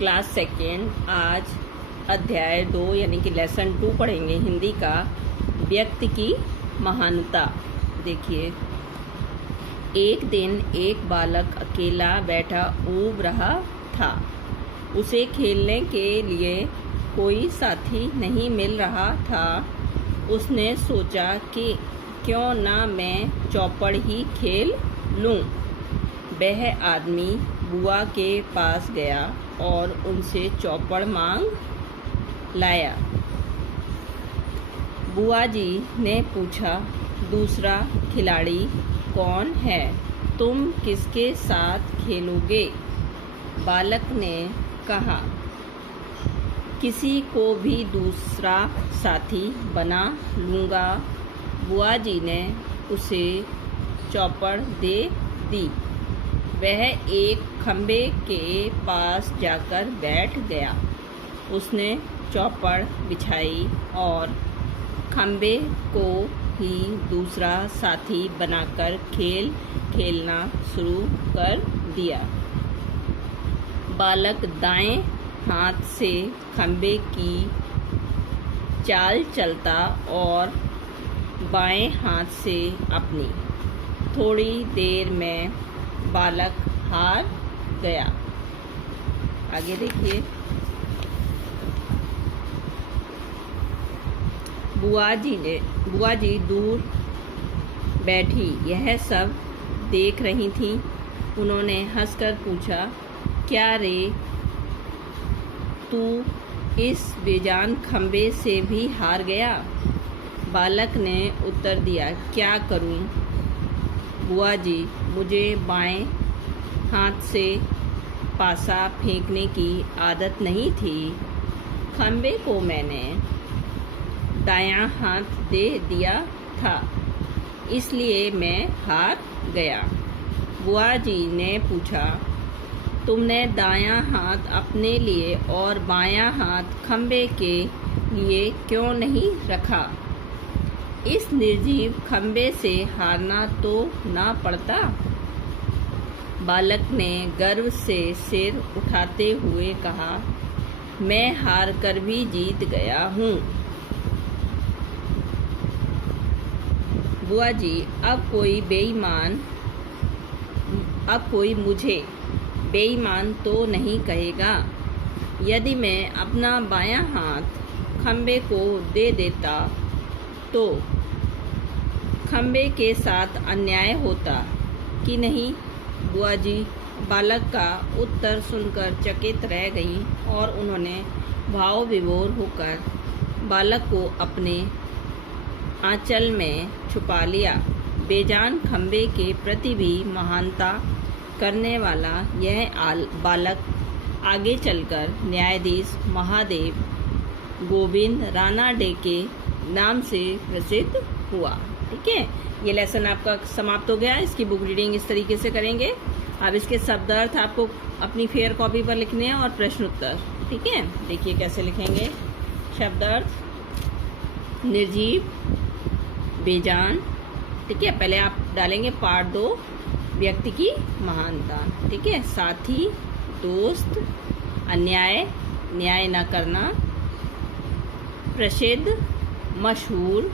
Class second. आज अध्याय 2 यानी कि लेसन 2 पढ़ेंगे हिंदी का, व्यक्ति की महानता। देखिए, एक दिन एक बालक अकेला बैठा ऊब रहा था। उसे खेलने के लिए कोई साथी नहीं मिल रहा था। उसने सोचा कि क्यों ना मैं चौपड़ ही खेल लूं। वह आदमी बुआ के पास गया और उनसे चौपड़ मांग लाया। बुआ जी ने पूछा, दूसरा खिलाड़ी कौन है? तुम किसके साथ खेलोगे? बालक ने कहा, किसी को भी दूसरा साथी बना लूँगा। बुआ जी ने उसे चौपड़ दे दी। वह एक खम्बे के पास जाकर बैठ गया। उसने चौपड़ बिछाई और खम्बे को ही दूसरा साथी बनाकर खेल खेलना शुरू कर दिया। बालक दाएं हाथ से खम्बे की चाल चलता और बाएं हाथ से अपनी। थोड़ी देर में बालक हार गया। आगे देखिए, बुआ जी दूर बैठी यह सब देख रही थी। उन्होंने हंसकर पूछा, क्या रे, तू इस बेजान खम्बे से भी हार गया? बालक ने उत्तर दिया, क्या करूं बुआ जी, मुझे बाएं हाथ से पासा फेंकने की आदत नहीं थी। खम्बे को मैंने दायां हाथ दे दिया था, इसलिए मैं हार गया। बुआ जी ने पूछा, तुमने दायां हाथ अपने लिए और बायां हाथ खम्बे के लिए क्यों नहीं रखा? इस निर्जीव खम्बे से हारना तो ना पड़ता। बालक ने गर्व से सिर उठाते हुए कहा, मैं हार कर भी जीत गया हूँ। बुआ जी, अब कोई मुझे बेईमान तो नहीं कहेगा। यदि मैं अपना बायां हाथ खम्बे को दे देता तो खम्बे के साथ अन्याय होता कि नहीं? बुआ जी बालक का उत्तर सुनकर चकित रह गईं और उन्होंने भाव विभोर होकर बालक को अपने आंचल में छुपा लिया। बेजान खम्बे के प्रति भी महानता करने वाला यह बालक आगे चलकर न्यायाधीश महादेव गोविंद रानाडे के नाम से प्रसिद्ध हुआ। ठीक है, ये लेसन आपका समाप्त हो गया। इसकी बुक रीडिंग इस तरीके से करेंगे। अब इसके शब्दार्थ आपको अपनी फेयर कॉपी पर लिखने हैं और प्रश्न उत्तर। ठीक है, देखिए कैसे लिखेंगे। शब्दार्थ, निर्जीव, बेजान। ठीक है, पहले आप डालेंगे पार्ट 2, व्यक्ति की महानता। ठीक है, साथी, दोस्त, अन्याय, न्याय न करना, प्रसिद्ध, मशहूर,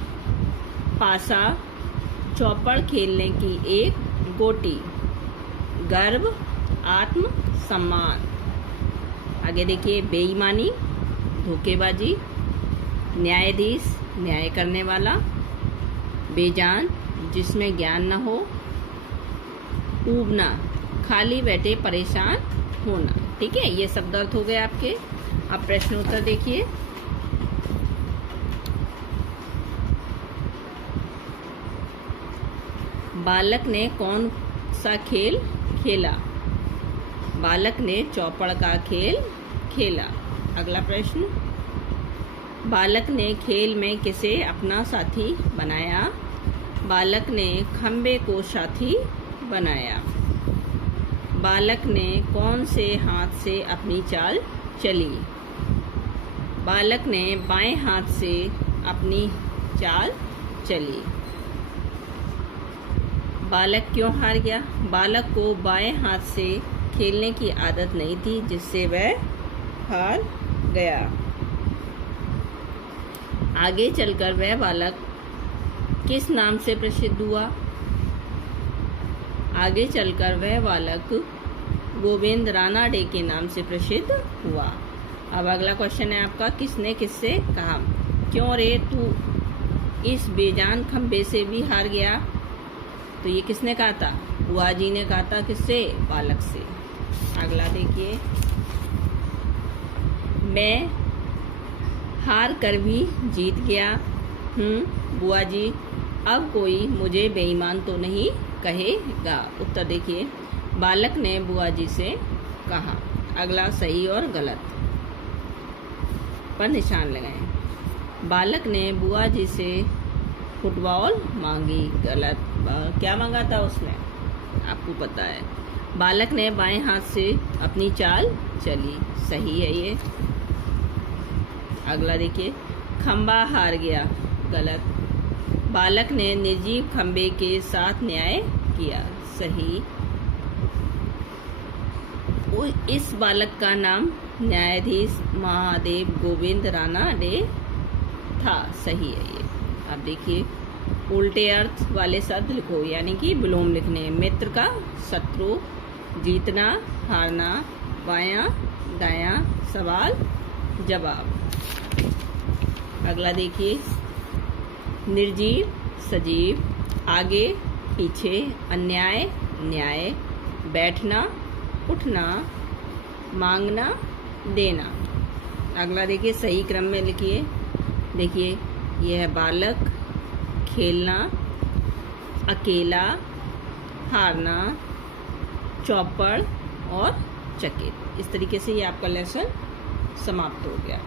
पासा, चौपड़ खेलने की एक गोटी, गर्व, आत्म सम्मान। आगे देखिए, बेईमानी, धोखेबाजी, न्यायाधीश, न्याय करने वाला, बेजान, जिसमें ज्ञान न हो, ऊबना, खाली बैठे परेशान होना। ठीक है, ये शब्दार्थ हो गए आपके। अब प्रश्न उत्तर देखिए। बालक ने कौन सा खेल खेला? बालक ने चौपड़ का खेल खेला। अगला प्रश्न, बालक ने खेल में किसे अपना साथी बनाया? बालक ने खम्बे को साथी बनाया। बालक ने कौन से हाथ से अपनी चाल चली? बालक ने बाएं हाथ से अपनी चाल चली। बालक क्यों हार गया? बालक को बाएं हाथ से खेलने की आदत नहीं थी, जिससे वह हार गया। आगे चलकर वह बालक किस नाम से प्रसिद्ध हुआ? आगे चलकर वह बालक गोविंद रानाडे के नाम से प्रसिद्ध हुआ। अब अगला क्वेश्चन है आपका, किसने किससे कहा? क्यों रे तू इस बेजान खंबे से भी हार गया? तो ये किसने कहा था? बुआ जी ने कहा था। किससे? बालक से। अगला देखिए, मैं हार कर भी जीत गया बुआ जी, अब कोई मुझे बेईमान तो नहीं कहेगा। उत्तर देखिए, बालक ने बुआ जी से कहा। अगला सही और गलत पर निशान लगाएं। बालक ने बुआ जी से फुटबॉल मांगी। गलत। क्या मांगा था उसने? आपको पता है। बालक ने बाएं हाथ से अपनी चाल चली। सही है ये। अगला देखिए, खंबा हार गया। गलत। बालक ने निर्जीव खंबे के साथ न्याय किया। सही। इस बालक का नाम न्यायाधीश महादेव गोविंद रानाडे था। सही है ये। अब देखिए, उल्टे अर्थ वाले शब्द लिखो, यानी कि विलोम लिखने। मित्र का शत्रु, जीतना हारना, बायां दायां, सवाल जवाब। अगला देखिए, निर्जीव सजीव, आगे पीछे, अन्याय न्याय, बैठना उठना, मांगना देना। अगला देखिए, सही क्रम में लिखिए। देखिए, यह है बालक, खेलना, अकेला, हारना, चौपड़ और चकित। इस तरीके से ये आपका लेसन समाप्त हो गया।